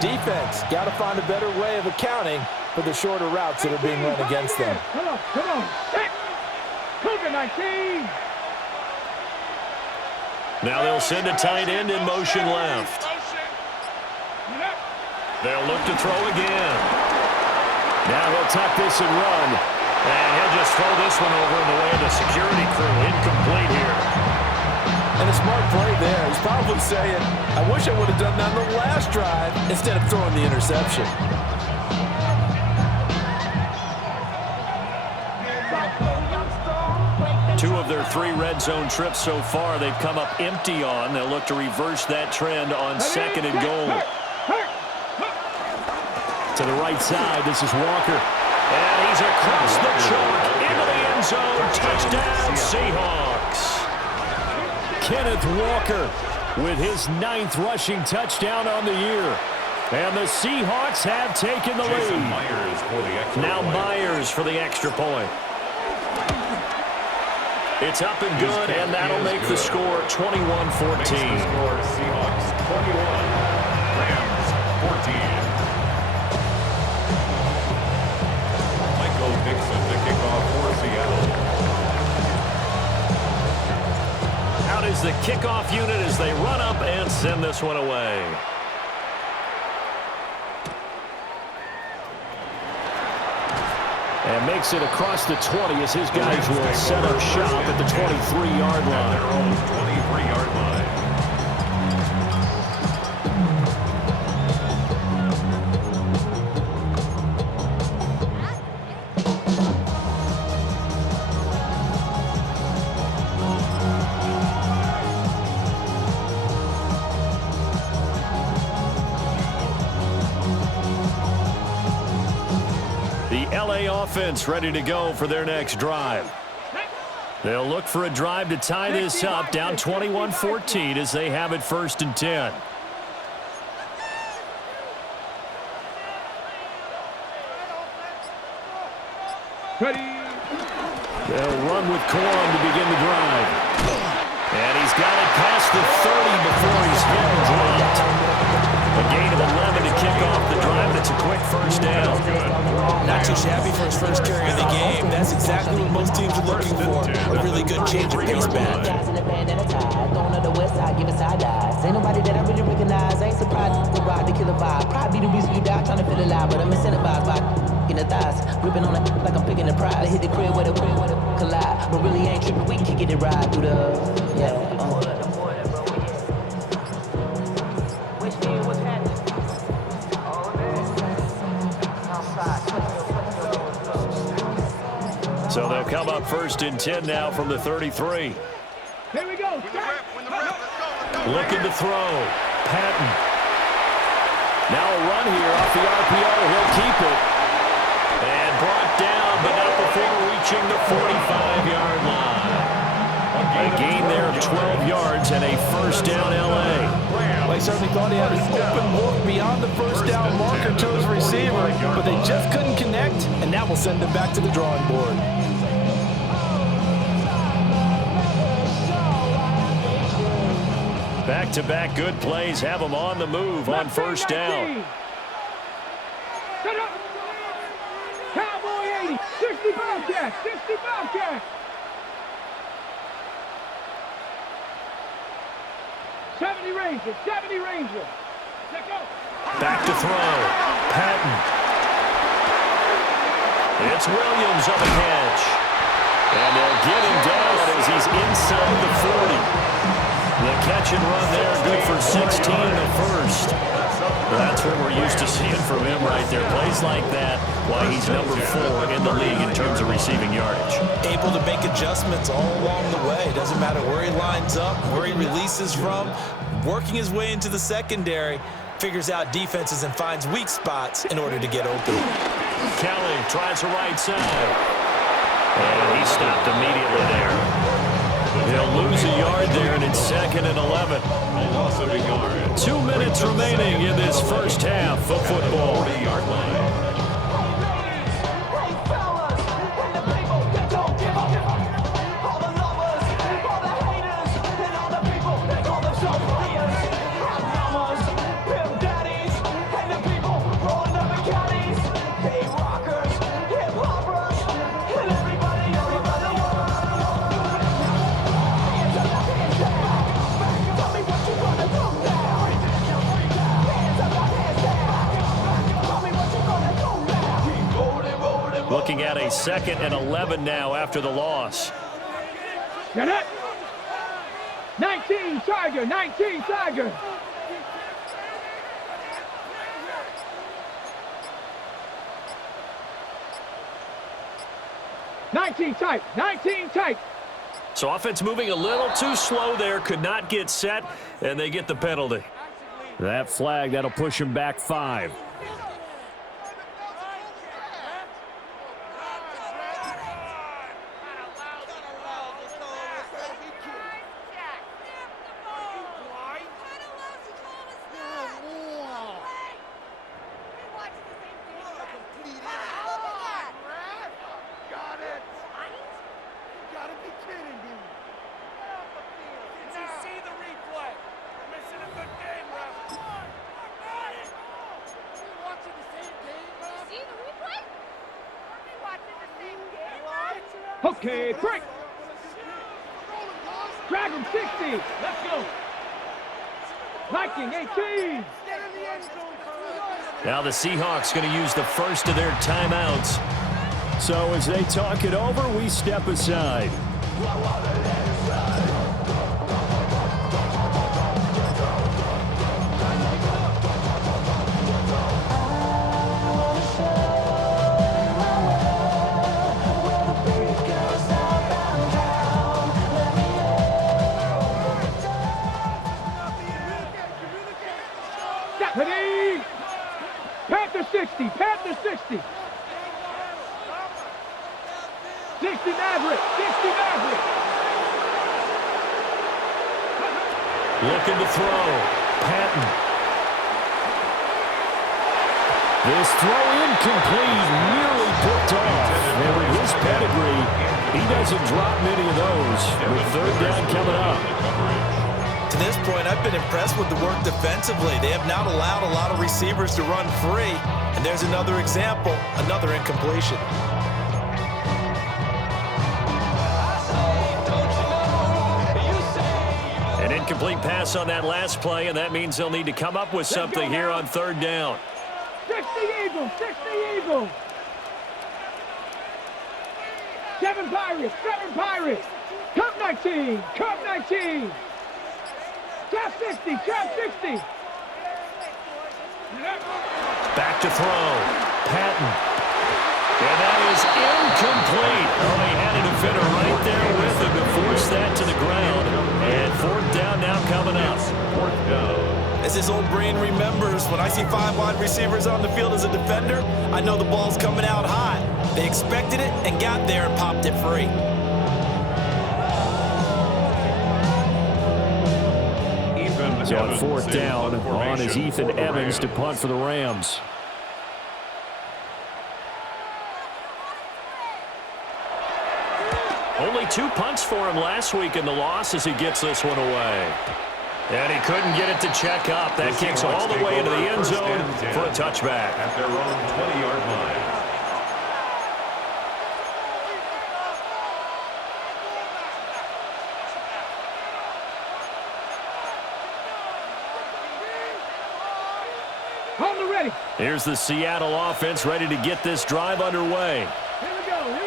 Defense, got to find a better way of accounting for the shorter routes that are being run against them. Come on. Cougar 19. Now they'll send a tight end in motion left. They'll look to throw again. Now he'll tuck this and run. And he'll just throw this one over in the way of the security crew. Incomplete here. And a smart play there. He's probably saying, I wish I would have done that on the last drive instead of throwing the interception. Two of their 3 red zone trips so far they've come up empty on. They'll look to reverse that trend on 2nd and goal. To the right side, this is Walker. And he's across the chalk into the end zone. Touchdown, Seahawks. Kenneth Walker with his 9th rushing touchdown on the year. And the Seahawks have taken the lead. Now Myers for the extra point. It's up and good, and that'll make the score 21-14. Seahawks 21, Rams 14. Michael Dixon, the kickoff for Seattle. Out is the kickoff unit as they run up and send this one away. And makes it across the 20 as his guys will set up shop at the 23-yard line. Their own 23-yard line. Offense ready to go for their next drive. They'll look for a drive to tie this up, down 21-14 as they have it 1st and 10. They'll run with Corum to begin the drive. And he's got it past the 30 before he's hit and dropped. A gain of 11 to kick off the drive. That's a quick 1st down. Not too shabby for his first carry of the game. That's exactly what most teams are looking for. A really good change of pace back. Ain't nobody that I really recognize. Ain't surprised to ride the killer vibe. Probably the reason you die trying to feel alive, but I'm incentivized by in the thighs, gripping on it like I'm picking the pride. I hit the crib with a collide, but really ain't tripping. We can kick it and ride through the So they'll come up 1st and 10 now from the 33. Here we go. Looking to throw. Patton. Now a run here off the RPO. He'll keep it. And brought down, but not before reaching the 45-yard line. A gain there of 12 yards and a 1st down L.A. Well, he certainly thought he had an open look beyond the 1st down marker to his receiver, but they just couldn't connect, and that will send him back to the drawing board. Back-to-back good plays have them on the move on 1st down. Cowboy 80, 60 Bobcat, 60 Bobcat. 70 Ranger, 70 Ranger. Let's go. Back to throw. Patton. It's Williams on the catch. And they'll get him down as he's inside the 40. The catch and run there, good for 16 in the 1st. That's what we're used to seeing from him right there. Plays like that, why he's number 4 in the league in terms of receiving yardage. Able to make adjustments all along the way. Doesn't matter where he lines up, where he releases from. Working his way into the secondary, figures out defenses and finds weak spots in order to get open. Kelly tries the right side. And he stopped immediately there. He'll lose a yard there, and it's 2nd and 11. 2 minutes remaining in this 1st half of football. 40-yard line. looking at a 2nd and 11 now after the loss. Get it. 19 Tiger, 19 Tiger. Tight, 19 tight. So offense moving a little too slow there, could not get set, and they get the penalty. That flag, that'll push him back 5. Okay, break. Dragon 60. Let's go. Viking 18. Now the Seahawks going to use the first of their timeouts. So as they talk it over, we step aside. Panther 60, Panther 60. 60 Maverick, 60 Maverick. Looking to throw. Patton. This throw incomplete, nearly picked off. And with his pedigree, he doesn't drop many of those. With 3rd down coming up. To this point, I've been impressed with the work defensively. They have not allowed a lot of receivers to run free. And there's another example, another incompletion. An incomplete pass on that last play, and that means they'll need to come up with something here on 3rd down. 60 Eagles, 60 Eagles. 7 Pirates, 7 Pirates. Cup 19, Cup 19. Cap 60, Cap 60. Back to throw. Patton. And that is incomplete. Oh, he had a defender right there with him to force that to the ground. And 4th down now coming up. 4th down. As his old brain remembers, when I see 5 wide receivers on the field as a defender, I know the ball's coming out high. They expected it and got there and popped it free. So on 4th down, on is Ethan Evans to punt for the Rams. Only 2 punts for him last week in the loss as he gets this one away. And he couldn't get it to check up. That kicks all the way into the end zone for a touchback. At their own 20-yard line. Here's the Seattle offense ready to get this drive underway.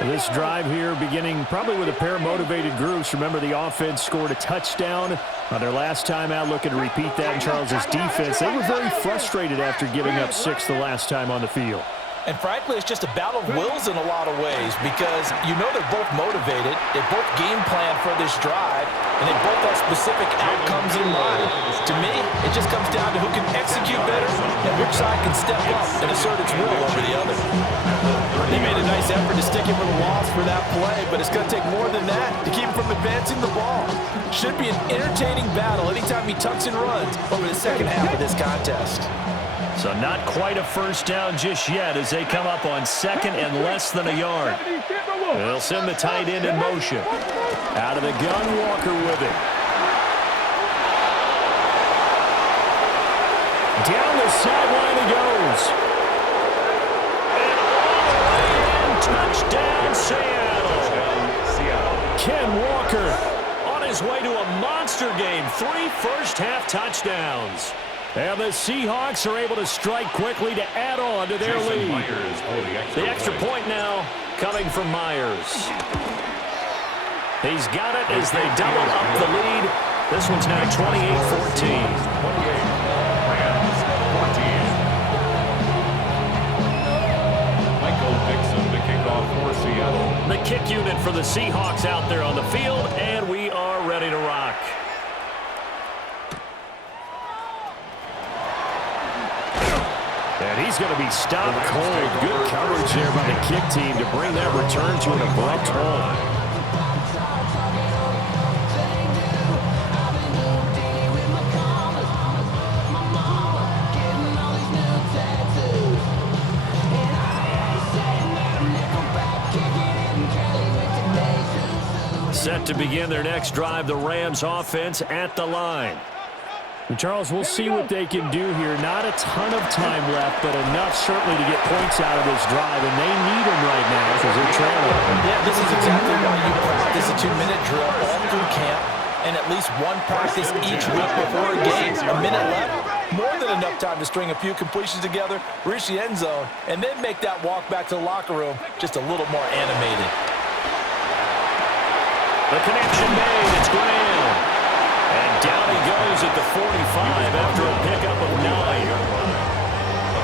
This drive here beginning probably with a pair of motivated groups. Remember, the offense scored a touchdown on their last time out, looking to repeat that in Charles's defense. They were very frustrated after giving up 6 the last time on the field. And frankly, it's just a battle of wills in a lot of ways because you know they're both motivated, they both game plan for this drive, and they both have specific outcomes in mind. To me, it just comes down to who can execute better and which side can step up and assert its will over the other. They made a nice effort to stick him with a loss for that play, but it's going to take more than that to keep him from advancing the ball. Should be an entertaining battle anytime he tucks and runs over the second half of this contest. So not quite a first down just yet as they come up on 2nd and less than a yard. They'll send the tight end in motion. Out of the gun, Walker with it. Down the sideline he goes. And all the way in, touchdown Seattle. Ken Walker on his way to a monster game. 3 first-half touchdowns. And the Seahawks are able to strike quickly to add on to their lead. The extra point now coming from Myers. He's got it as they double up the lead. This one's now 28-14. The kick unit for the Seahawks out there on the field, and we are ready to rock. And he's going to be stopped cold. Good coverage there by the kick team to bring that return to an abrupt halt. Set to begin their next drive, the Rams offense at the line. And Charles, we'll see what they can do here. Not a ton of time left, but enough certainly to get points out of this drive, and they need them right now because they're trailing. Yeah, this is exactly why you practice a 2-minute drill all through camp and at least one practice each week before a game. A minute left, more than enough time to string a few completions together, reach the end zone, and then make that walk back to the locker room just a little more animated. The connection made. It's Graham. And down he goes at the 45 after a pickup of 9.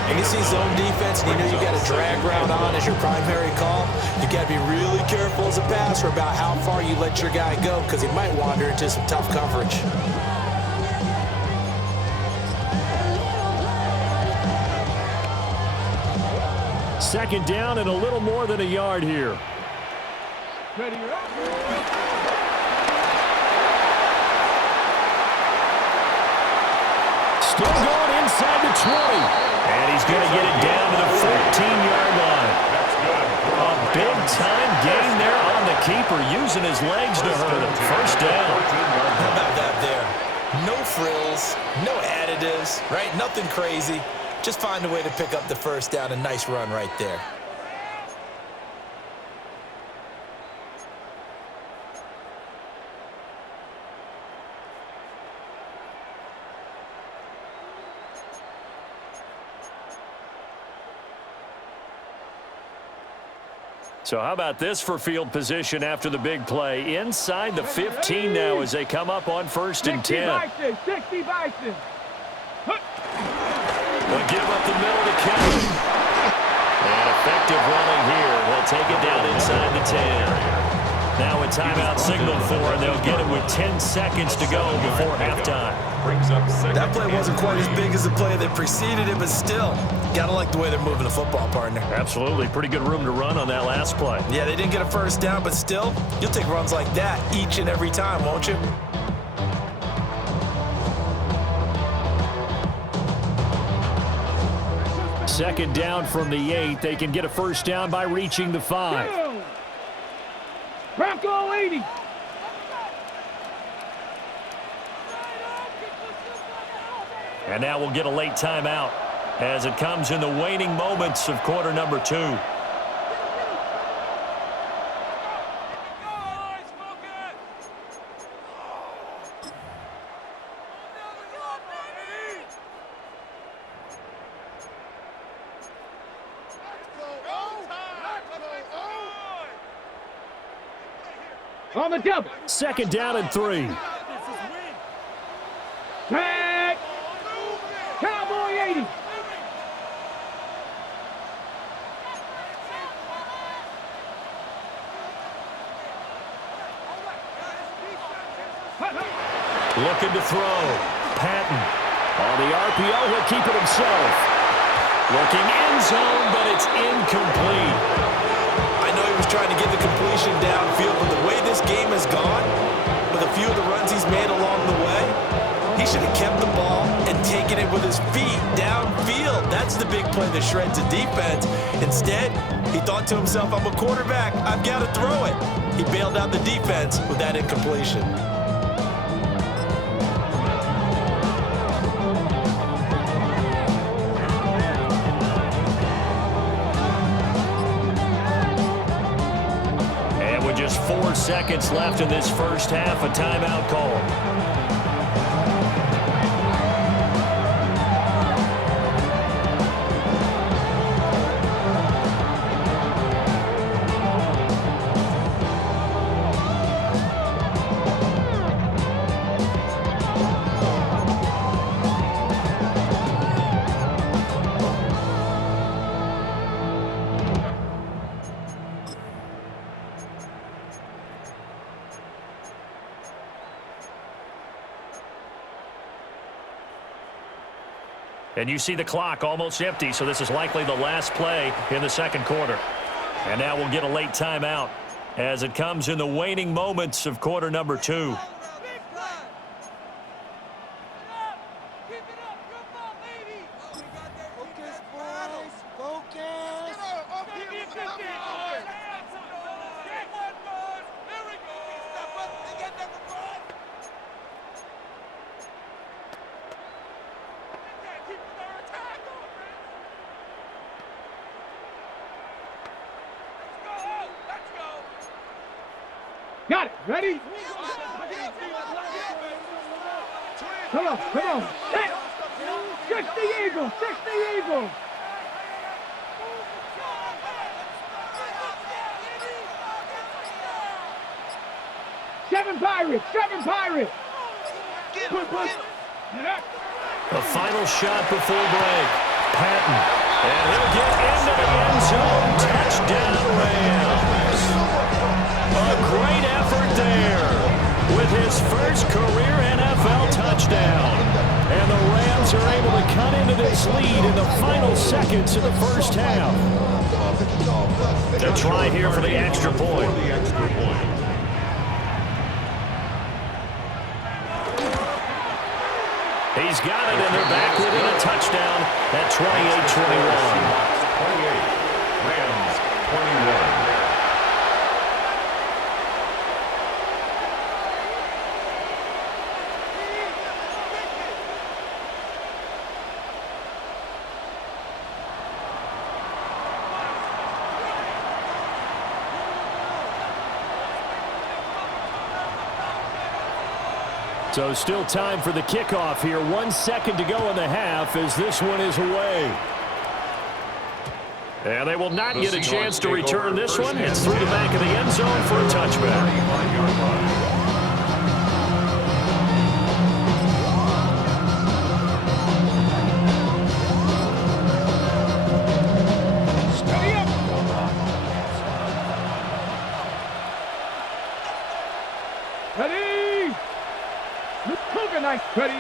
And you see zone defense, and you know you got a drag route on as your primary call. You got to be really careful as a passer about how far you let your guy go because he might wander into some tough coverage. Second down and a little more than a yard here. Ready, Still going inside the 20. And he's going to get it down to the 14-yard line. A big-time gain there on the keeper, using his legs to hurt him. First down. How about that there? No frills, no additives, right? Nothing crazy. Just find a way to pick up the first down. A nice run right there. So how about this for field position after the big play? Inside the 15 now as they come up on 1st and 10. 60 Bison. They'll give up the middle to Kelly. And effective running here. They'll take it down inside the 10. Now a timeout signal for, and they'll get it with 10 seconds to go before halftime. That play wasn't quite as big as the play that preceded it, but still, gotta like the way they're moving the football, partner. Absolutely. Pretty good room to run on that last play. Yeah, they didn't get a first down, but still, you'll take runs like that each and every time, won't you? Second down from the 8. They can get a first down by reaching the 5. Bronco 80. And now we'll get a late timeout as it comes in the waning moments of quarter number 2. On the double. Second down and 3. Tag. Cowboy 80. Looking to throw. Patton. On the RPO, he'll keep it himself. Looking end zone, but it's incomplete. I know he was trying to get the completion downfield, but the way this game has gone, with a few of the runs he's made along the way, he should have kept the ball and taken it with his feet downfield. That's the big play that shreds the defense. Instead, he thought to himself, I'm a quarterback, I've got to throw it. He bailed out the defense with that incompletion. Just 4 seconds left in this first half. A timeout call. And you see the clock almost empty, so this is likely the last play in the second quarter. And now we'll get a late timeout as it comes in the waning moments of quarter number 2. Got it. Ready? Come on, come on. Set. 60 Eagles, 60 Eagles. Seven Pirates, 7 Pirates. Push. The final shot before break. Patton. And he'll get into the end zone. Touchdown, Rams. A great effort there with his first career NFL touchdown. And the Rams are able to cut into this lead in the final seconds of the first half. To try here for the extra point. He's got it, and they're back within a touchdown at 28-21. 28, Rams 21. So still time for the kickoff here. 1 second to go in the half as this one is away. And they will not get a chance to return this one. It's through the back of the end zone for a touchback. Ready?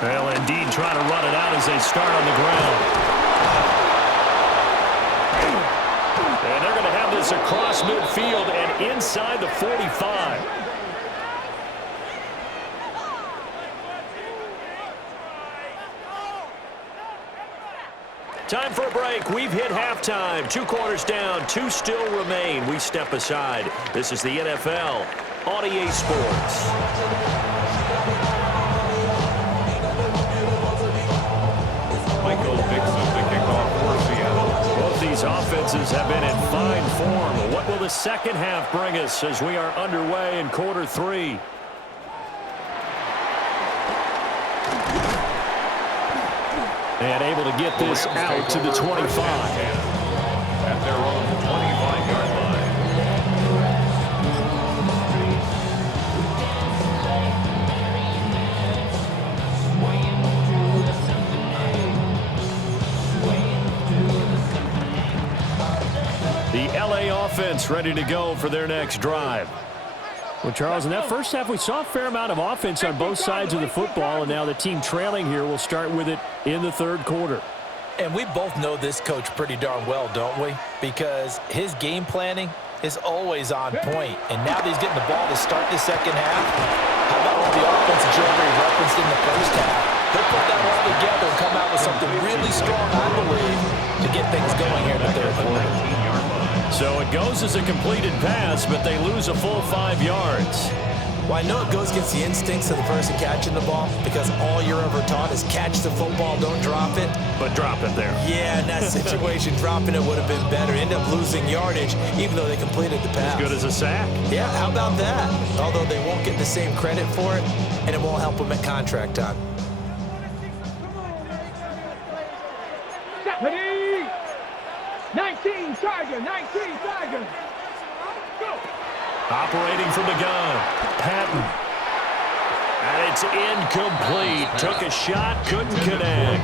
Well, indeed, trying to run it out as they start on the ground. And they're going to have this across midfield and inside the 45. Time for a break. We've hit halftime. 2 quarters down. 2 still remain. We step aside. This is the NFL on EA Sports. Both these offenses have been in fine form. What will the second half bring us as we are underway in quarter 3? And able to get this out to the 25. At their own 25-yard line. The LA offense ready to go for their next drive. Well, Charles, in that first half, we saw a fair amount of offense on both sides of the football, and now the team trailing here will start with it in the third quarter. And we both know this coach pretty darn well, don't we? Because his game planning is always on point. And now that he's getting the ball to start the second half, how about all the offense that you already referenced in the first half? They'll put that all together and come out with something really strong, I believe, to get things going here in the third quarter. So it goes as a completed pass, but they lose a full 5 yards. Well, I know it goes against the instincts of the person catching the ball because all you're ever taught is catch the football, don't drop it. But drop it there. Yeah, in that situation, dropping it would have been better. End up losing yardage, even though they completed the pass. As good as a sack. Yeah, how about that? Although they won't get the same credit for it, and it won't help them at contract time. Ready? 19 Tiger, 19 Tiger. Go. Operating from the gun. Patton. And it's incomplete. Took a shot, couldn't connect.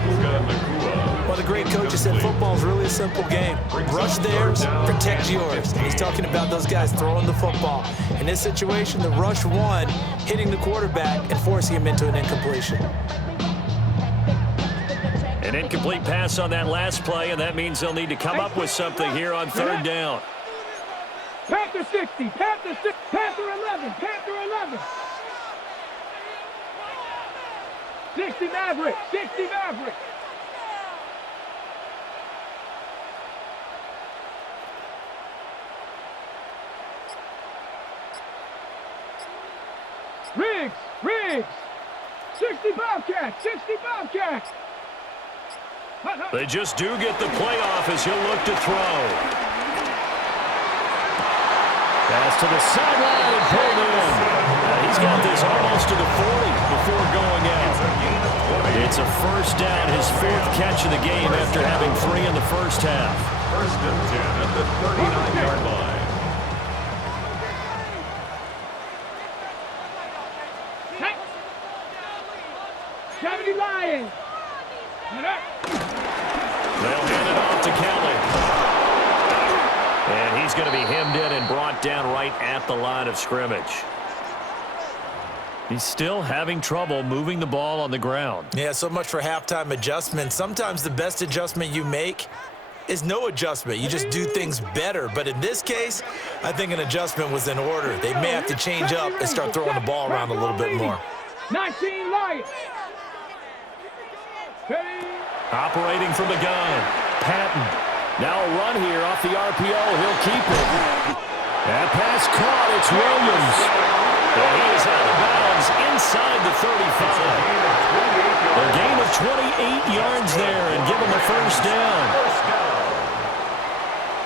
Well, the great coach said football is really a simple game. Rush theirs, protect yours. And he's talking about those guys throwing the football. In this situation, the rush one, hitting the quarterback and forcing him into an incompletion. An incomplete pass on that last play, and that means they'll need to come up with something here on third down. Panther 60, Panther 6, Panther 11, Panther 11. 60 Maverick, 60 Maverick. Riggs, 60 Bobcats, 60 Bobcats. They just do get the playoff as he'll look to throw. Pass to the sideline and pulled in. He's got this almost to the 40 before going out. It's a first down, his fourth catch of the game after having 3 in the first half. First and 10 at the 39-yard line. Lions. They'll hand it off to Kelly. And he's going to be hemmed in and brought down right at the line of scrimmage. He's still having trouble moving the ball on the ground. Yeah, so much for halftime adjustments. Sometimes the best adjustment you make is no adjustment. You just do things better. But in this case, I think an adjustment was in order. They may have to change up and start throwing the ball around a little bit more. 19 Lions. Operating from the gun, Patton. Now a run here off the RPO. He'll keep it. That pass caught. It's Williams. And he is out of bounds inside the 35. A gain of 28 yards there and give him a first down.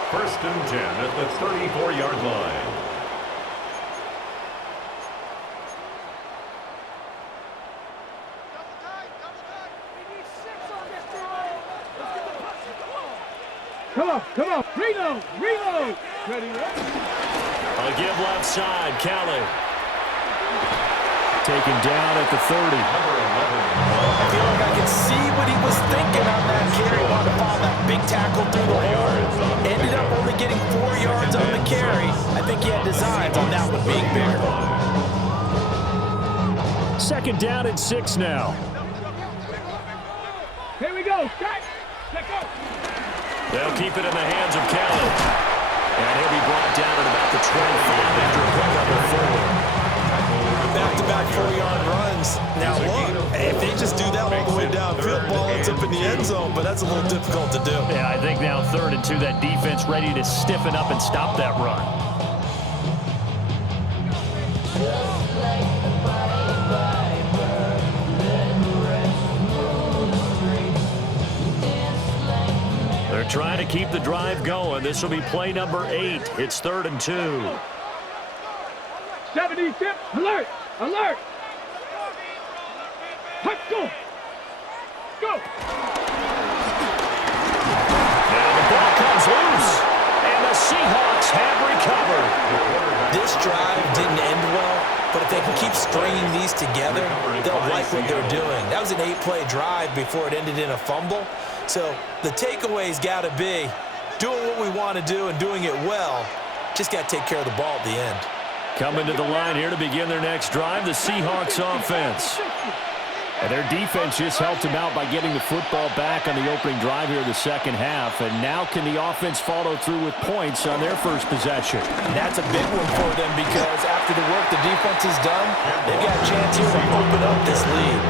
First and 10 at the 34-yard line. Come on, reload. Ready. A give left side, Kelly. Taken down at the 30. I feel like I can see what he was thinking on that carry. Wanted to follow that big tackle through the hole. Ended up only getting 4 yards on the carry. I think he had designs on that one being bigger. Second down and 6 now. Here we go. Strike. Let go. They'll keep it in the hands of Kelly. And he'll be brought down at about the 25 after a pickup of 4. Back-to-back 4-yard runs. Now look, if they just do that all the way downfield, ball ends up in the end zone, but that's a little difficult to do. Yeah, I think now 3rd and 2, that defense ready to stiffen up and stop that run. They're trying to keep the drive going. This will be play number 8. It's 3rd and 2. 75, alert. Let's go. Now the ball comes loose, and the Seahawks have recovered. This drive didn't end well, but if they can keep stringing these together, they'll like what they're doing. That was an 8-play drive before it ended in a fumble. So the takeaway's got to be doing what we want to do and doing it well. Just got to take care of the ball at the end. Coming to the line here to begin their next drive, the Seahawks offense. And their defense just helped them out by getting the football back on the opening drive here in the second half. And now can the offense follow through with points on their first possession? And that's a big one for them because after the work the defense has done, they've got a chance here to open up this lead.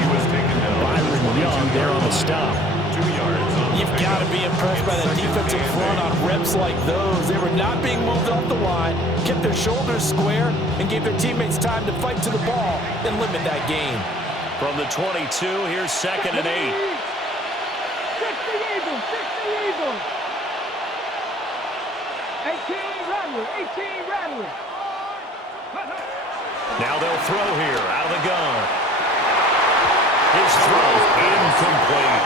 He was taken down. Byron Young there on the stop. 2 yards. You've got to be impressed by that defensive front on reps like those. They were not being moved off the line, kept their shoulders square, and gave their teammates time to fight to the ball and limit that gain. From the 22, here's 2nd and 8. 60 Eagles. 18 Rattler. Now they'll throw here out of the gun. His throw incomplete.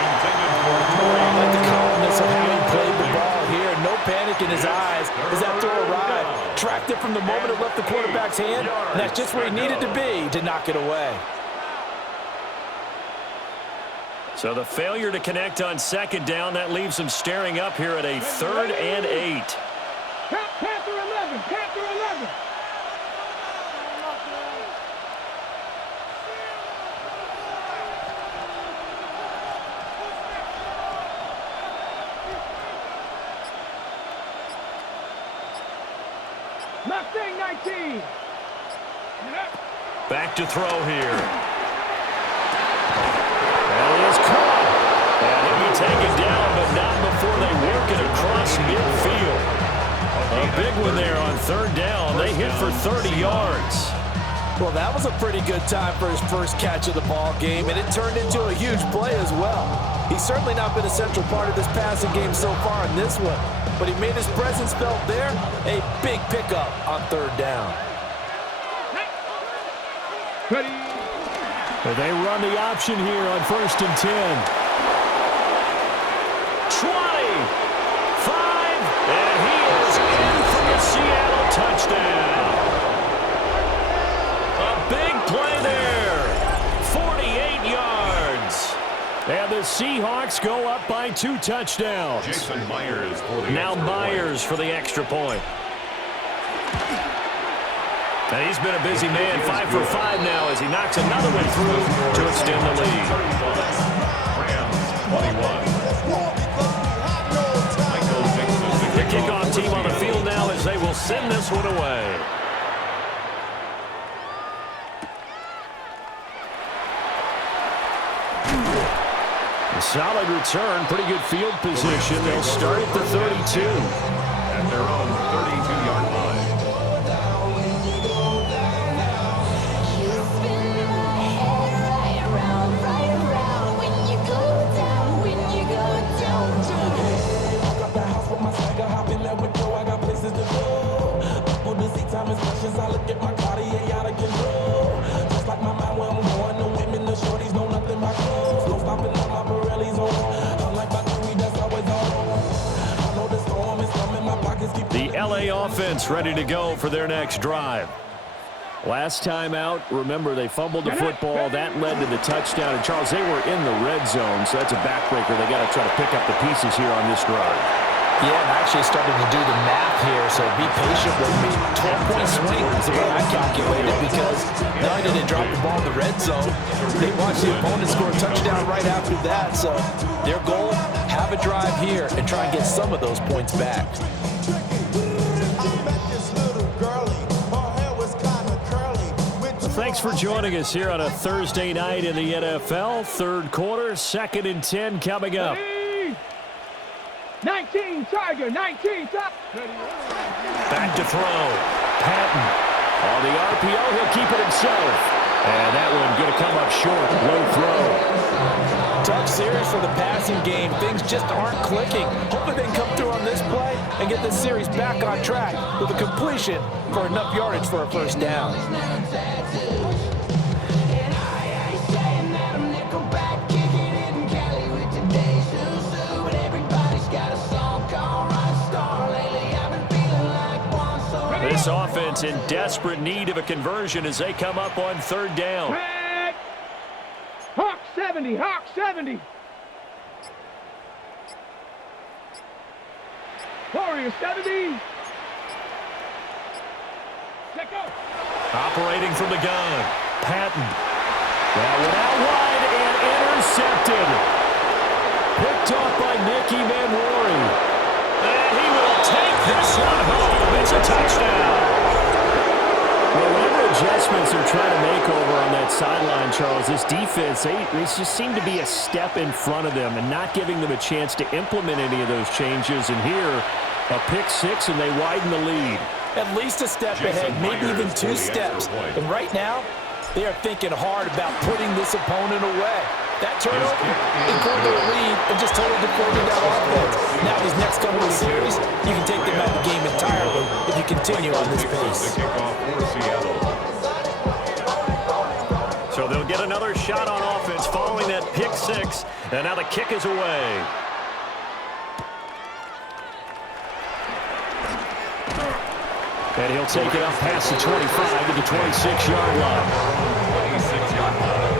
I like the calmness of how he played the ball here. No panic in his eyes as that throw arrived. Tracked it from the moment it left the quarterback's hand, and that's just where he needed to be to knock it away. So the failure to connect on 2nd down, that leaves them staring up here at a 3rd and 8. Panther 11. Mustang 19. Back to throw here. And he is caught. And he'll be taken down, but not before they work it across midfield. A big one there on third down. They hit for 30 yards. Well, that was a pretty good time for his first catch of the ball game, and it turned into a huge play as well. He's certainly not been a central part of this passing game so far in this one, but he made his presence felt there. A big pickup on third down. Ready. They run the option here on 1st and 10. 20, 5, and he is in for the Seattle touchdown. A big play there, 48 yards. And the Seahawks go up by 2 touchdowns. Jason Myers for the Now extra Myers for the extra point. And he's been a busy man, 5 for 5 now as he knocks another one through to extend the lead. Rams 21. The kickoff team on the field now as they will send this one away. A solid return, pretty good field position. They'll start at the 32. At their own 32-yard line. The LA offense ready to go for their next drive. Last time out, remember, they fumbled the football. That led to the touchdown. And, Charles, they were in the red zone, so that's a backbreaker. They got to try to pick up the pieces here on this drive. Yeah, and I actually started to do the math here, so be patient with me. 12-point swing is the way I calculated, because not only did they drop the ball in the red zone, they watched the opponent score a touchdown right after that. So their goal, have a drive here and try and get some of those points back. Thanks for joining us here on a Thursday night in the NFL. Third quarter, 2nd and 10 coming up. 19 Tiger, 19 Tiger. Back to throw. Patton. On the RPO, he'll keep it himself. And that one going to come up short. Low throw. Tough series for the passing game. Things just aren't clicking. Hopefully they can come through on this play and get this series back on track with a completion for enough yardage for a first down. This offense in desperate need of a conversion as they come up on third down. Hawk 70, Hawk 70. Warrior 70. Check out. Operating from the gun. Patton. That one out wide and intercepted. Picked off by Nicky Manwari. And he will take this one home. It's a touchdown. Well, whatever adjustments they're trying to make over on that sideline, Charles, this defense, they just seem to be a step in front of them and not giving them a chance to implement any of those changes. And here, a pick six, and they widen the lead. At least a step ahead, maybe even 2 steps. And right now, they are thinking hard about putting this opponent away. That turnover, they pulled their lead and just totally deflated that offense. Now these next couple of series, you can take them out of the game entirely if you continue on this pace. So they'll get another shot on offense following that pick six, and now the kick is away. And he'll take it up past the 25 to the 26-yard line. 26-yard line.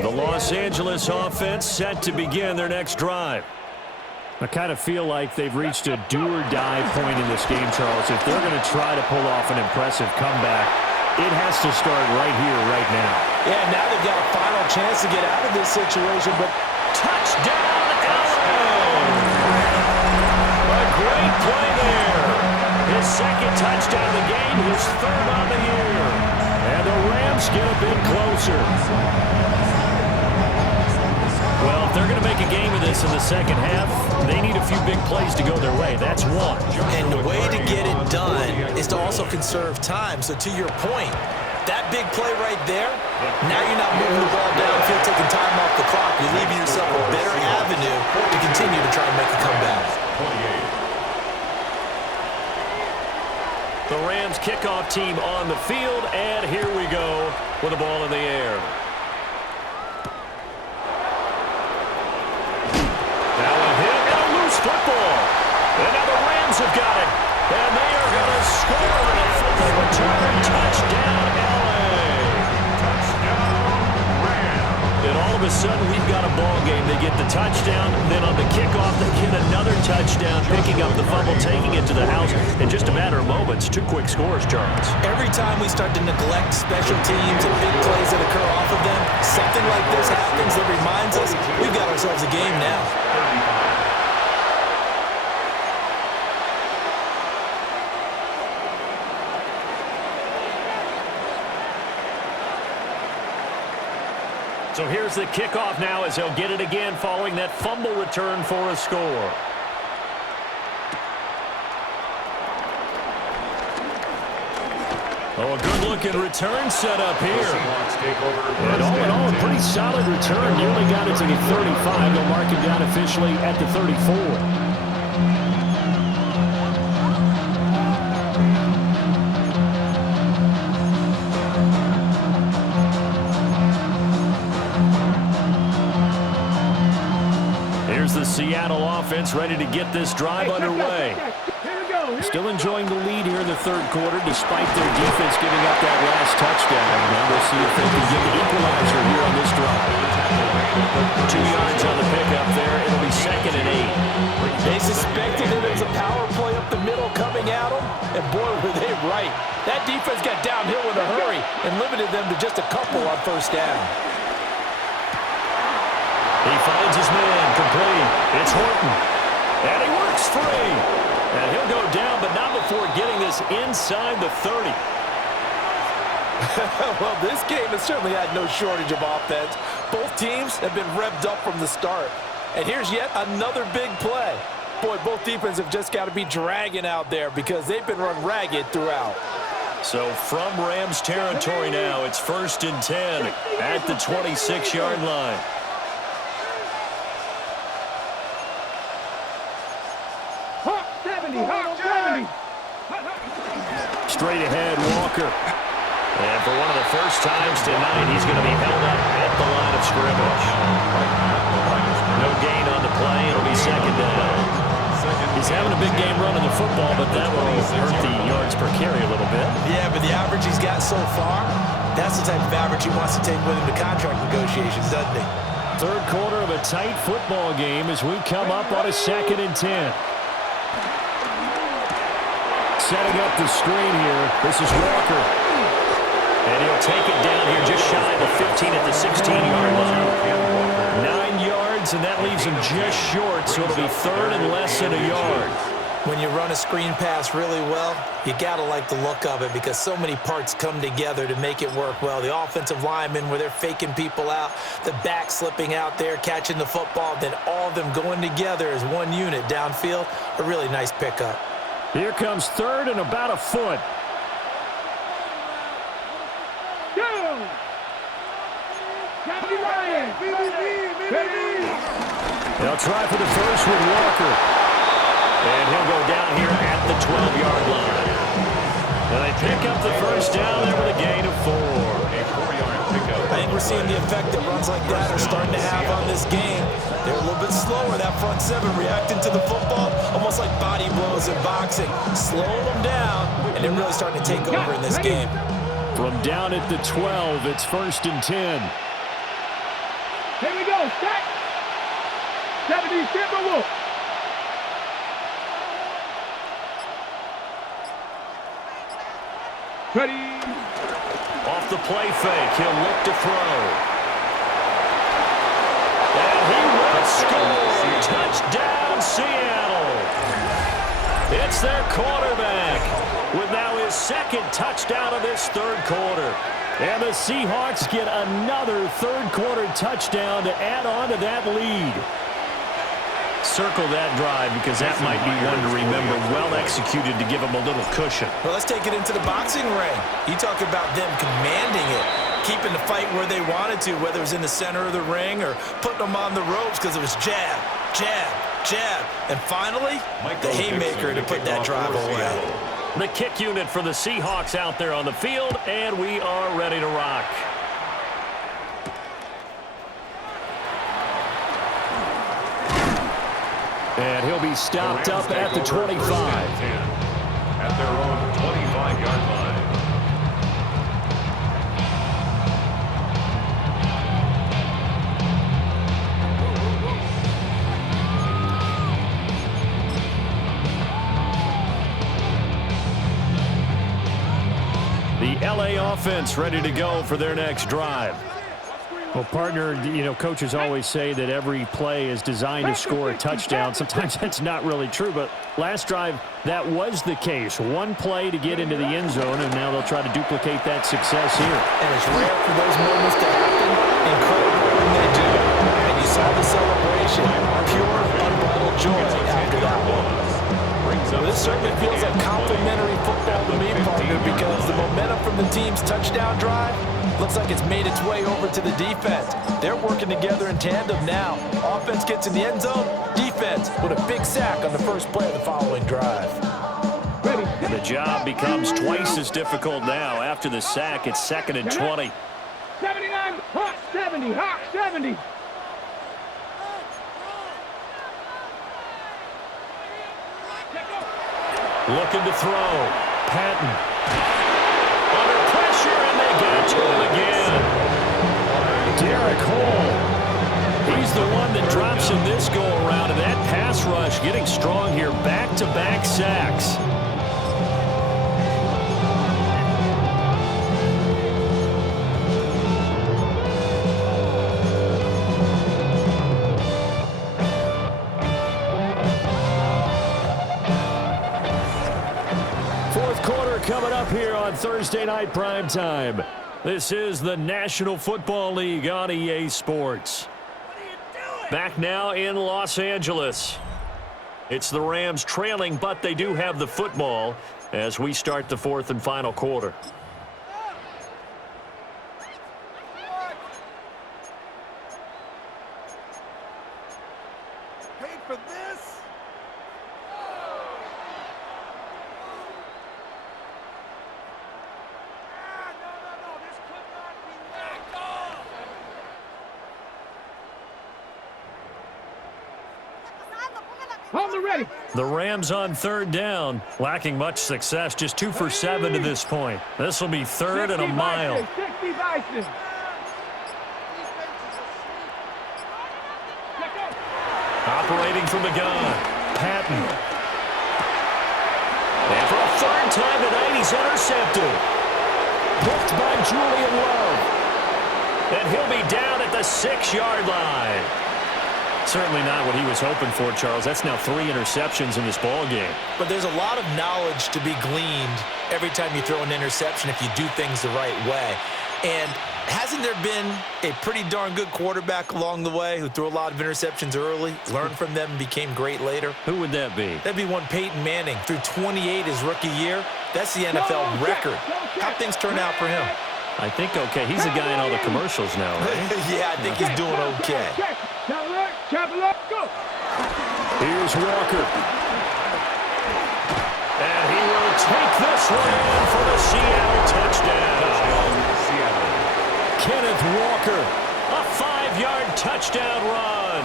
The Los Angeles offense set to begin their next drive. I kind of feel like they've reached a do-or-die point in this game, Charles. If they're going to try to pull off an impressive comeback, it has to start right here, right now. Yeah, now they've got a final chance to get out of this situation, but Touchdown, Allen! A great play there. His second touchdown of the game, his third on the year. And the Rams get a bit closer. Well, if they're going to make a game of this in the second half, they need a few big plays to go their way. That's one. And the way to get it done is to also conserve time. So to your point, that big play right there, now you're not moving the ball downfield, taking time off the clock. You're leaving yourself a better avenue to continue to try and make a comeback. The Rams kickoff team on the field, and here we go with the ball in the air. Now a hit and a loose football. And now the Rams have got it. And they are going to score on a fumble return. Touchdown, LA. And all of a sudden, we've got a ball game. They get the touchdown. Then on the kickoff, they get another touchdown, picking up the fumble, taking it to the house in just a matter of moments. Two quick scores, Charles. Every time we start to neglect special teams and big plays that occur off of them, something like this happens that reminds us we've got ourselves a game now. So here's the kickoff now as he'll get it again following that fumble return for a score. Oh, a good-looking return set up here. And all in all, a pretty solid return. Nearly got it to the 35. They'll mark him down officially at the 34. The Seattle offense ready to get this drive underway. Still enjoying the lead here in the third quarter despite their defense giving up that last touchdown. Now we'll see if they can get the equalizer here on this drive. 2 yards on the pickup there. It'll be 2nd and 8. They suspected it was a power play up the middle coming at them, and boy, were they right. That defense got downhill in a hurry and limited them to just a couple on first down. He finds his man, complete. It's Horton. And he works free. And he'll go down, but not before getting this inside the 30. Well, this game has certainly had no shortage of offense. Both teams have been revved up from the start. And here's yet another big play. Boy, both defenses have just got to be dragging out there because they've been run ragged throughout. So from Rams territory now, it's 1st and 10 at the 26-yard line. Straight ahead, Walker. And for one of the first times tonight, he's going to be held up at the line of scrimmage. No gain on the play. It'll be 2nd down. He's having a big game running the football, but that will hurt the yards per carry a little bit. Yeah, but the average he's got so far, that's the type of average he wants to take with him to contract negotiations, doesn't he? Third quarter of a tight football game as we come up on a 2nd and 10. Setting up the screen here. This is Walker. And he'll take it down here just shy of the 15 at the 16-yard line. 9 yards, and that leaves him just short, so it'll be 3rd and less than a yard. When you run a screen pass really well, you got to like the look of it because so many parts come together to make it work well. The offensive linemen, where they're faking people out, the back slipping out there, catching the football, then all of them going together as one unit downfield. A really nice pickup. Here comes 3rd and about a foot. They'll try for the first with Walker. And he'll go down here at the 12-yard line. And they pick up the first down there with a gain of 4. I think we're seeing the effect that runs like that are starting to have on this game. They're a little bit slower, that front seven reacting to the football, almost like body blows in boxing, slowing them down, and they're really starting to take over in this game. From down at the 12, it's 1st and 10. Here we go, set. 70 Timberwolf. Ready. Off the play fake, he'll look to throw. And he will score. Touchdown, Seattle. It's their quarterback with now his second touchdown of this third quarter. And the Seahawks get another third-quarter touchdown to add on to that lead. Circle that drive because that might be one to remember. Well executed to give them a little cushion. Well, let's take it into the boxing ring. You talk about them commanding it, keeping the fight where they wanted to, whether it was in the center of the ring or putting them on the ropes because it was jab, jab, jab. And finally, the haymaker to put that drive away. The kick unit for the Seahawks out there on the field, and we are ready to rock. And he'll be stopped up at the 25. At their own 25-yard line. The LA offense ready to go for their next drive. Well, partner, coaches always say that every play is designed to score a touchdown. Sometimes that's not really true, but last drive, that was the case. One play to get into the end zone, and now they'll try to duplicate that success here. And it's rare for those moments to happen. Incredible when they do. And you saw the celebration. Pure, unbridled joy after that one. So this certainly feels like complimentary football to me, partner, because the momentum from the team's touchdown drive looks like it's made its way over to the defense. They're working together in tandem now. Offense gets in the end zone. Defense with a big sack on the first play of the following drive. And the job becomes twice as difficult now. After the sack, it's 2nd and 20. 79, Hawk 70, Hawk 70. Looking to throw. Patton. Under pressure, and they get it to him again. Derek Hall. He's the one that drops him this go-around, and that pass rush getting strong here. Back-to-back sacks. Coming up here on Thursday Night Primetime. This is the National Football League on EA Sports. Back now in Los Angeles. It's the Rams trailing, but they do have the football as we start the fourth and final quarter. Paid for this? Ready. The Rams on third down, lacking much success, just 2 for 7 to this point. This will be third and a mile. 60 Bison. Operating from the gun, Patton. And for a third time tonight, he's intercepted. Picked by Julian Love. And he'll be down at the 6-yard line. Certainly not what he was hoping for, Charles. That's now 3 interceptions in this ball game. But there's a lot of knowledge to be gleaned every time you throw an interception if you do things the right way. And hasn't there been a pretty darn good quarterback along the way who threw a lot of interceptions early, learned from them, and became great later? Who would that be? That'd be one Peyton Manning. Threw 28 his rookie year. That's the NFL record. How'd things turn out for him? I think okay. He's the guy in all the commercials now, right? Yeah, I think he's doing okay. Go. Here's Walker. And he will take this one in for the Seattle touchdown. Kenneth Walker, a 5-yard touchdown run.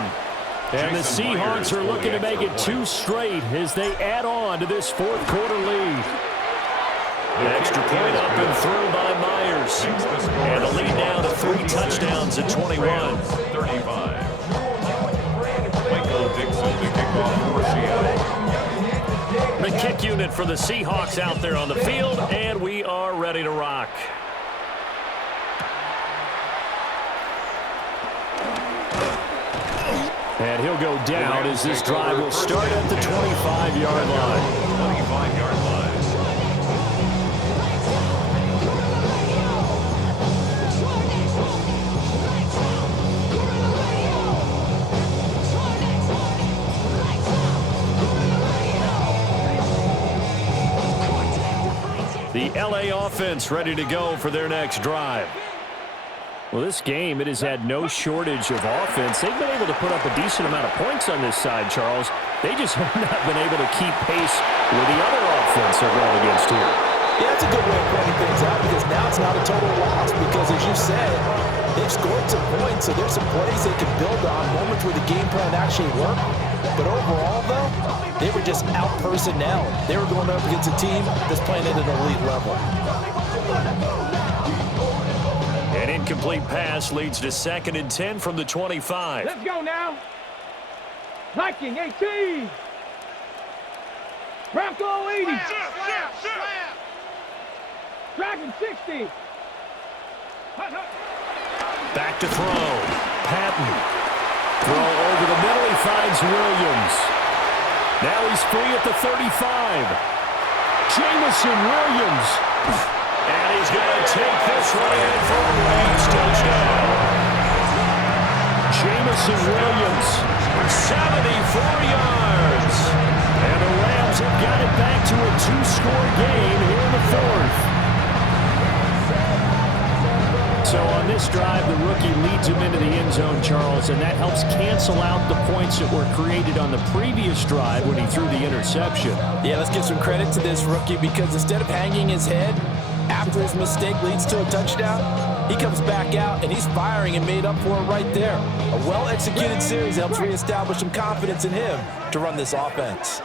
And the Seahawks are looking to make it 2 straight as they add on to this fourth quarter lead. An extra point up and through by Myers. And the lead now to 3 touchdowns at 21. 35. Michael Dixon, the kickoff for Seattle. The kick unit for the Seahawks out there on the field, and we are ready to rock. And he'll go down as this drive will start at the 25-yard line. 25-yard line. The LA offense ready to go for their next drive. Well, this game, it has had no shortage of offense. They've been able to put up a decent amount of points on this side, Charles. They just have not been able to keep pace with the other offense they're going against here. Yeah, that's a good way of pointing things out because now it's not a total loss because, as you said, they've scored some points, so there's some plays they can build on, moments where the game plan actually worked. But overall, though, they were just out-personnel. They were going up against a team that's playing at an elite level. An incomplete pass leads to 2nd and 10 from the 25. Let's go now. Viking 18. Bronco 80. Dragon 60. Back to throw. Patton. Throw over the middle. He finds Williams. Now he's free at the 35. Jamison Williams. And he's going to take this one in for a Rams touchdown. Jamison Williams, 74 yards. And the Rams have got it back to a 2-score game here in the 4th. So on this drive, the rookie leads him into the end zone, Charles, and that helps cancel out the points that were created on the previous drive when he threw the interception. Yeah, let's give some credit to this rookie because instead of hanging his head after his mistake leads to a touchdown, he comes back out and he's firing and made up for it right there. A well-executed series helps reestablish some confidence in him to run this offense.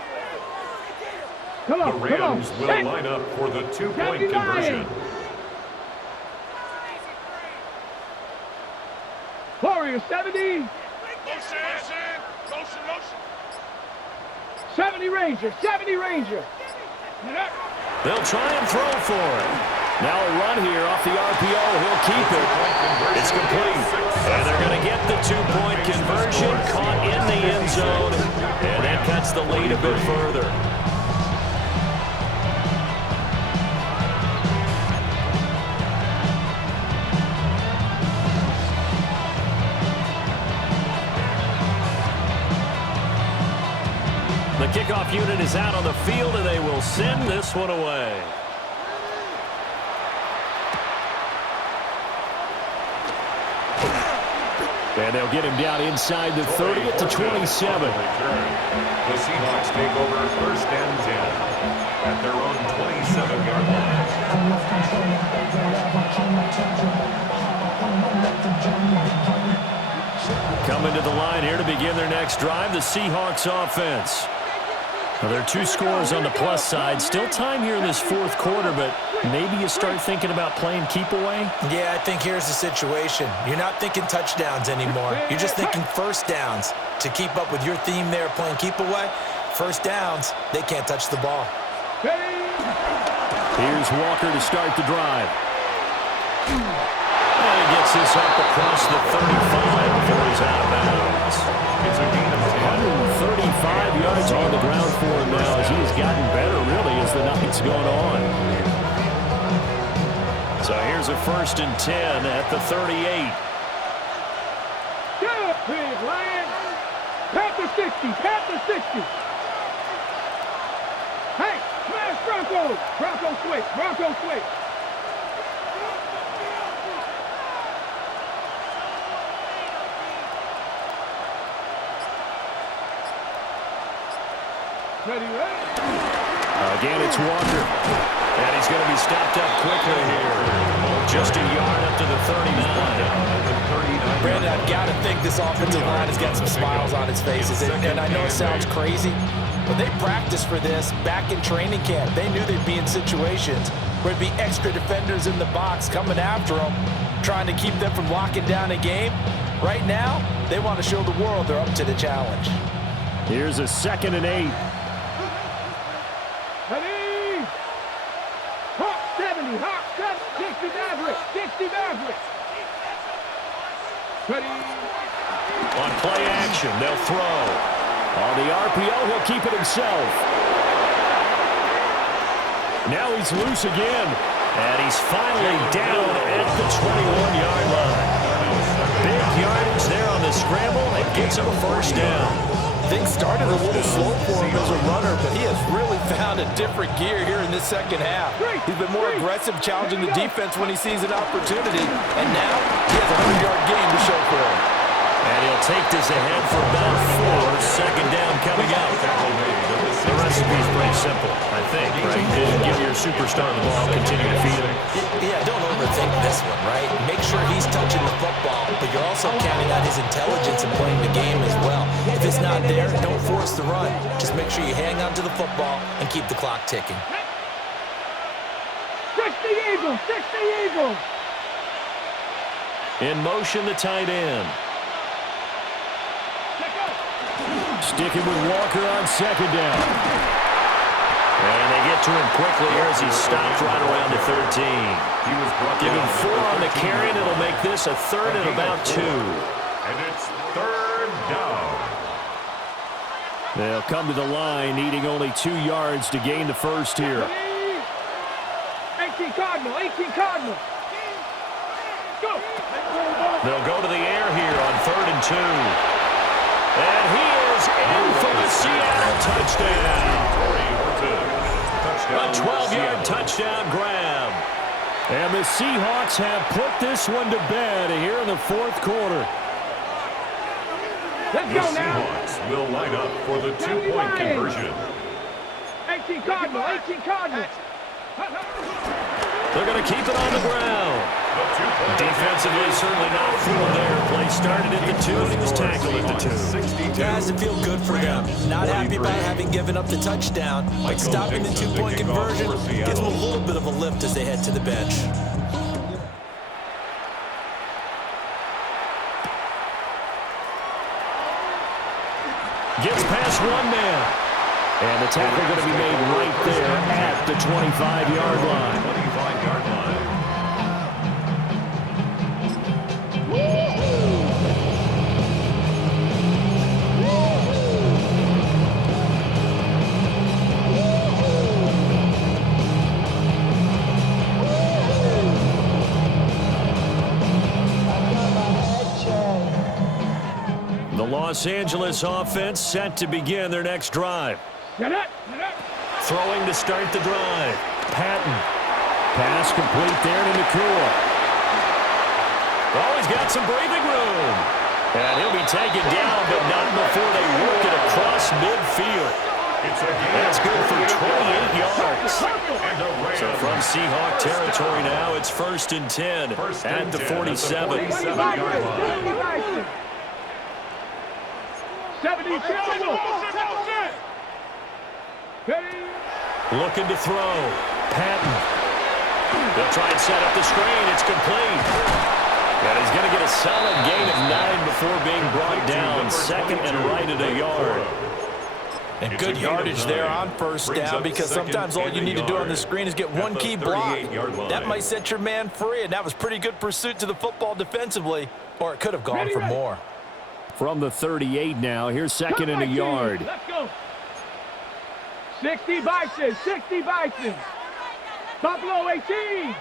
The Rams will line up for the 2-point conversion. Warrior 70. 70 Ranger. 70 Ranger. They'll try and throw for it. Now a run here off the RPO. He'll keep it. It's complete. And they're going to get the 2-point conversion caught in the end zone. And that cuts the lead a bit further. The kickoff unit is out on the field, and they will send this one away. And they'll get him down inside the 30 at the 27. The Seahawks take over 1st and 10 at their own 27-yard line. Coming to the line here to begin their next drive, the Seahawks offense. Now, there are 2 scores on the plus side. Still time here in this 4th quarter, but maybe you start thinking about playing keep away? Yeah, I think here's the situation. You're not thinking touchdowns anymore. You're just thinking first downs. To keep up with your theme there playing keep away, first downs, they can't touch the ball. Here's Walker to start the drive. And he gets this up across the 35 before he's out of bounds. It's a gain of 135 yards on the ground for him now as he has gotten better, really, as the night's gone on. So here's a 1st and 10 at the 38. Good, big Lion. Panther 60. Panther 60. Hey, smash Broncos. Bronco switch. Bronco switch. Ready, ready. Again, it's Walker. And he's going to be stopped up quickly here. Just a yard up to the 39. Brandon, I've got to think this offensive line has got some smiles on its faces. And I know it sounds crazy, but they practiced for this back in training camp. They knew they'd be in situations where there'd be extra defenders in the box coming after them, trying to keep them from locking down a game. Right now, they want to show the world they're up to the challenge. Here's a 2nd and 8. 60 Mavericks. Ready. On play action, they'll throw. On the RPO, he'll keep it himself. Now he's loose again. And he's finally down at the 21-yard line. Big yardage there on the scramble and gets him a first down. Things started a little slow for him as a runner, but he has really found a different gear here in this second half. He's been more aggressive, challenging the defense when he sees an opportunity, and now he has a 100-yard game to show for it. And he'll take this ahead for about 4. Second down coming up. The recipe's pretty simple, I think, right? Give your superstar the ball, continue to feed him. Yeah, don't overthink this one, right? Make sure he's touching the football, but you're also counting on his intelligence and playing the game as well. If it's not there, don't force the run. Just make sure you hang on to the football and keep the clock ticking. 60 Eagles, 60 Eagles. In motion, the tight end. Sticking with Walker on second down. And they get to him quickly here as he stopped right around the 13. Give him 4 on the carry, and it'll make this a 3rd and about 2. And it's 3rd down. They'll come to the line, needing only 2 yards to gain the first here. 18 Cardinal, 18 Cardinal. Go. They'll go to the air here on 3rd and 2. And he is in for the Seattle touchdown. A 12-yard touchdown grab. And the Seahawks have put this one to bed here in the 4th quarter. Let's The go now. Seahawks will line up for the 2-point conversion. 18 Cardinal, 18 Cardinal. They're going to keep it on the ground. Defensively, certainly not fooled there. Play started at the 2, and he was tackled at the 2. It has to feel good for them. Not happy about having given up the touchdown, but stopping the 2-point conversion gives them a little bit of a lift as they head to the bench. Gets past one man. And the tackle going to be made right there at the 25-yard line. 25-yard line. The Los Angeles offense set to begin their next drive. Throwing to start the drive. Patton. Pass complete there to Nakua. Oh, he's got some breathing room. And he'll be taken down, but not before they work it across midfield. That's good for 28 yards. So from Seahawk territory now, it's 1st and 10 at the 47. 70 Looking to throw. Patton. They'll try and set up the screen. It's complete. And he's going to get a solid gain of 9 before being brought down. 2nd and right at a yard. And good yardage there on 1st down, because sometimes all you need to do on the screen is get one key block. That might set your man free, and that was pretty good pursuit to the football defensively, or it could have gone for more. From the 38 now, here's 2nd and a yard. Let's go. 60 Bison, 60 Bison. Buffalo 18.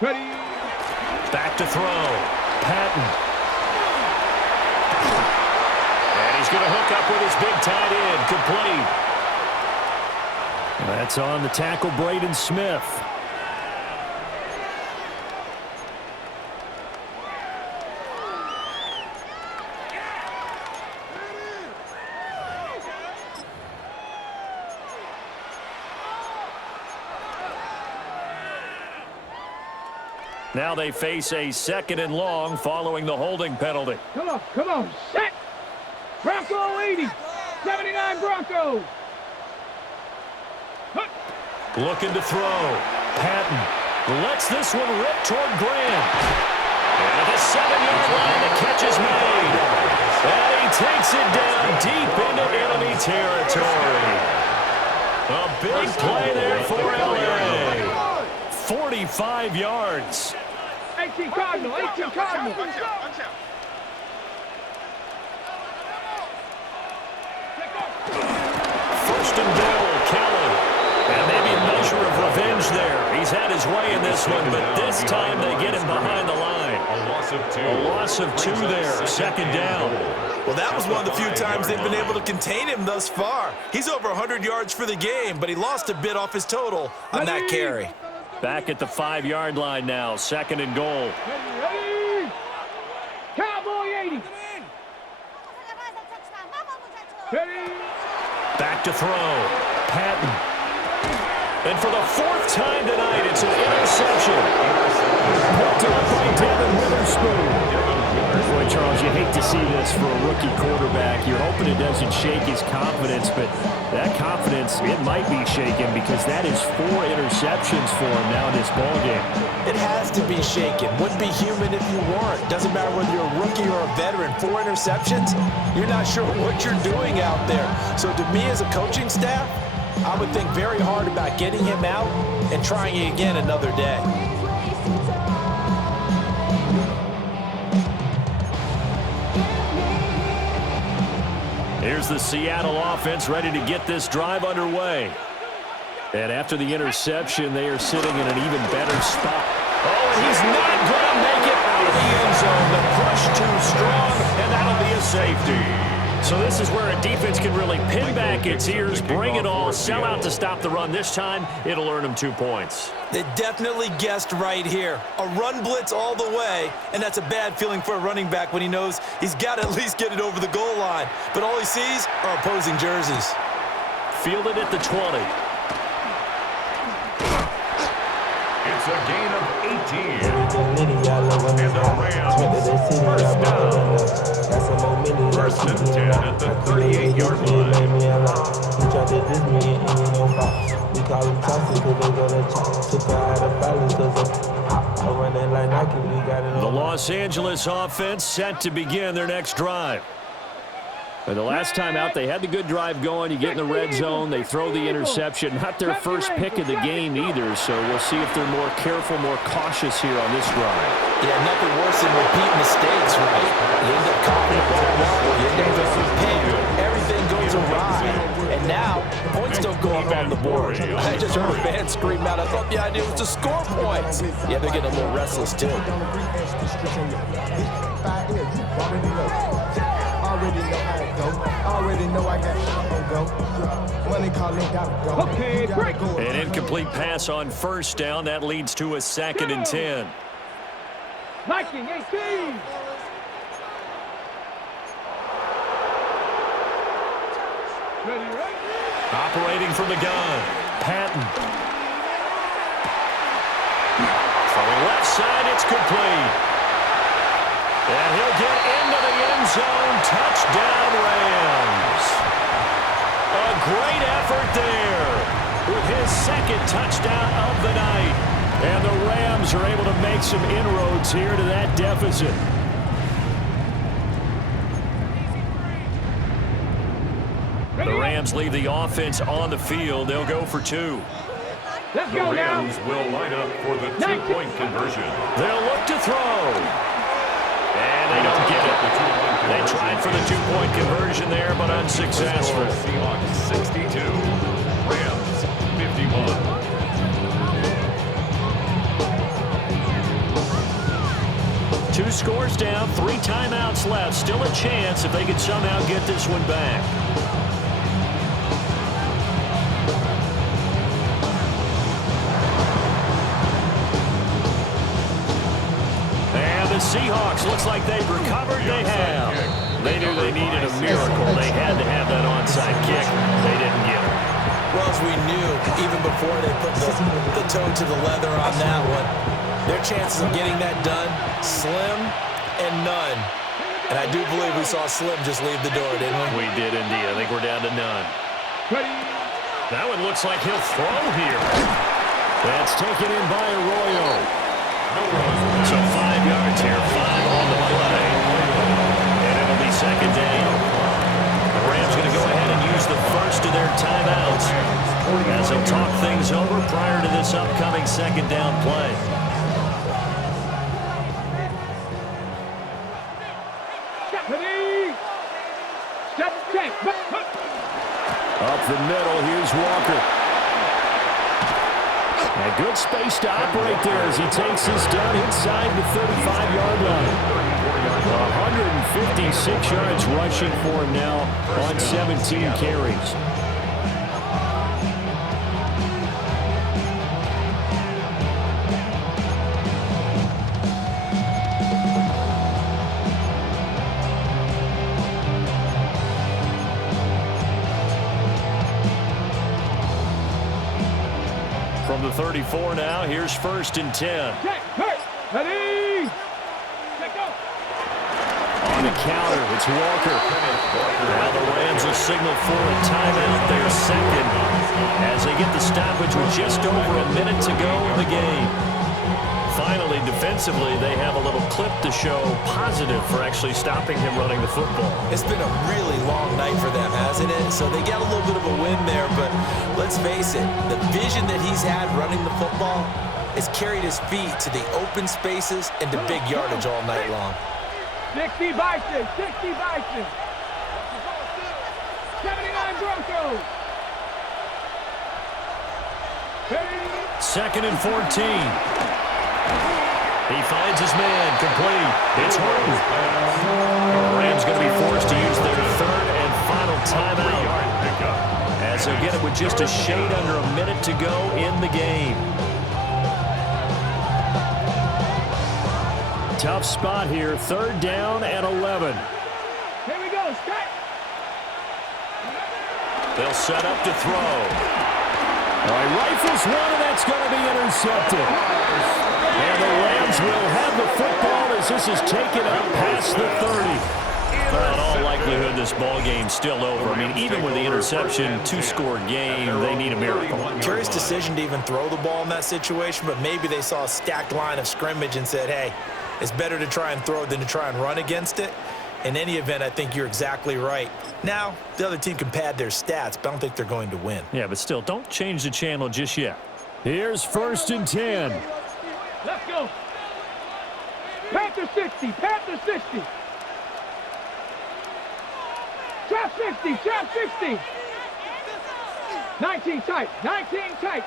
Ready. Back to throw. Patton. And he's going to hook up with his big tight end. Complete. That's on the tackle, Braden Smith. Now they face a 2nd and long following the holding penalty. Come on, set. Bronco 80, 79 Bronco. Looking to throw. Patton lets this one rip toward Graham. And at the 7-yard line, the catch is made. And he takes it down deep into enemy territory. A big play there for LA. 45 yards. 18 Cardinal, 18 Cardinal. First and goal, Kelly. And maybe a measure of revenge there. He's had his way in this one, but this time they get him behind the line. A loss of 2. A loss of 2 there, second down. Well, that was one of the few times they've been able to contain him thus far. He's over 100 yards for the game, but he lost a bit off his total on that carry. Back at the 5-yard line now, second and goal. Ready? Cowboy 80. Ready? Back to throw. Patton. And for the 4th time tonight, it's an interception. Picked up by Devin Witherspoon. Boy, Charles, you hate to see this for a rookie quarterback. You're hoping it doesn't shake his confidence, but that confidence, it might be shaken because that is 4 interceptions for him now in this ballgame. It has to be shaken. Wouldn't be human if you weren't. Doesn't matter whether you're a rookie or a veteran. 4 interceptions, you're not sure what you're doing out there. So to me as a coaching staff, I would think very hard about getting him out and trying it again another day. Here's the Seattle offense ready to get this drive underway. And after the interception, they are sitting in an even better spot. Oh, and he's not going to make it out of the end zone. The push too strong, and that'll be a safety. So this is where a defense can really pin back its ears, bring it all, sell out to stop the run. This time, it'll earn them 2 points. They definitely guessed right here. A run blitz all the way, and that's a bad feeling for a running back when he knows he's got to at least get it over the goal line. But all he sees are opposing jerseys. Fielded at the 20. It's a gain of 18. And the Rams, first down. First and 10 at the 38-yard line. The Los Angeles offense set to begin their next drive. And the last time out, they had the good drive going. You get in the red zone, they throw the interception. Not their first pick of the game either, so we'll see if they're more careful, more cautious here on this drive. Yeah, nothing worse than repeat mistakes, right? You end up coughing the ball wobble, you end up throwing pick, everything goes awry. And now, points don't go up on the board. I just heard a fan scream out, I thought the idea was to score points. Yeah, they're getting a little restless, too. Okay, break. An incomplete pass on first down. That leads to a 2nd and 10. Viking 18. Ready, right? Operating from the gun. Patton. From the left side, it's complete. And he'll get into the end zone. Touchdown, Rams. A great effort there with his 2nd touchdown of the night. And the Rams are able to make some inroads here to that deficit. The Rams leave the offense on the field. They'll go for 2. Let's The go now. Rams will line up for the 2-point conversion. They'll look to throw. And they don't get it. They tried for the 2-point conversion there, but unsuccessful. Seahawks 62, Rams 51. 2 scores down, 3 timeouts left. Still a chance if they could somehow get this one back. And the Seahawks, looks like they've recovered. They have. They knew they needed a miracle. They had to have that onside kick. They didn't get it. Well, as we knew, even before they put the toe to the leather on that one, their chances of getting that done, slim and none. And I do believe we saw Slim just leave the door, didn't we? We did indeed. I think we're down to none. Ready. That one looks like he'll throw here. That's taken in by Arroyo. So 5 yards here, 5 on the play. And it'll be second down. The Rams going to go ahead and use the first of their timeouts. as he'll talk things over prior to this upcoming second down play. Up the middle, here's Walker. A good space to operate there as he takes this down inside the 35-yard line. 156 yards rushing for him now on 17 carries. From the 34 now, here's 1st and 10. Ready? On the counter, it's Walker. Now the Rams will signal for a timeout. They're second as they get the stoppage with just over a minute to go in the game. Finally, defensively, they have a little clip to show positive for actually stopping him running the football. It's been a really long night for them, hasn't it? So they got a little bit of a win there, but let's face it, the vision that he's had running the football has carried his feet to the open spaces and to big yardage all night long. 60 Bison, 60 Bison. 79 Broncos. 2nd and 14. He finds his man, complete. It's Horton. The Rams going to be forced to use their 3rd and final timeout as they'll get it with just a shade under a minute to go in the game. Tough spot here, 3rd down and 11. Here we go, Scott. They'll set up to throw. All right, rifles one, and that's going to be intercepted. And the Rams will have the football as this is taken up past the 30. Well, in all likelihood, this ball game's still over. I mean, even with the interception, 2-score game, they need a miracle. Curious decision to even throw the ball in that situation, but maybe they saw a stacked line of scrimmage and said, hey, it's better to try and throw than to try and run against it. In any event, I think you're exactly right. Now, the other team can pad their stats, but I don't think they're going to win. Yeah, but still, don't change the channel just yet. Here's 1st and 10. Let's go. Panther 60, Panther 60. Trap 60, trap 60. 19 tight, 19 tight.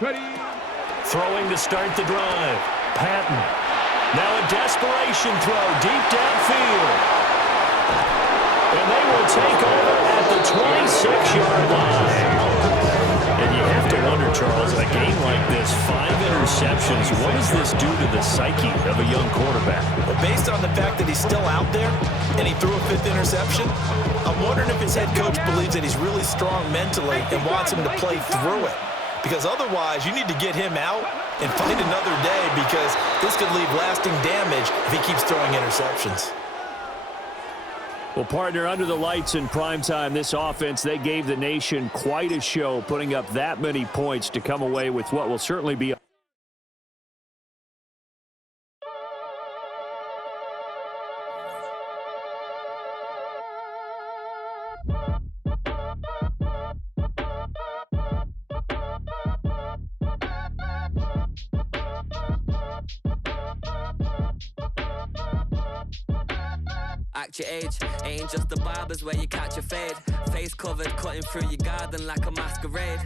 Ready? Throwing to start the drive. Patton. Now a desperation throw deep downfield. And they will take over at the 26-yard line. And you have to wonder, Charles, in a game like this, 5 interceptions, what does this do to the psyche of a young quarterback? Well, based on the fact that he's still out there and he threw a 5th interception, I'm wondering if his head coach believes that he's really strong mentally and wants him to play through it. Because otherwise, you need to get him out and find another day because this could leave lasting damage if he keeps throwing interceptions. Well, partner, under the lights in primetime, this offense, they gave the nation quite a show, putting up that many points to come away with what will certainly be Act your age, ain't just the barbers where you catch a fade. Face covered, cutting through your garden like a masquerade.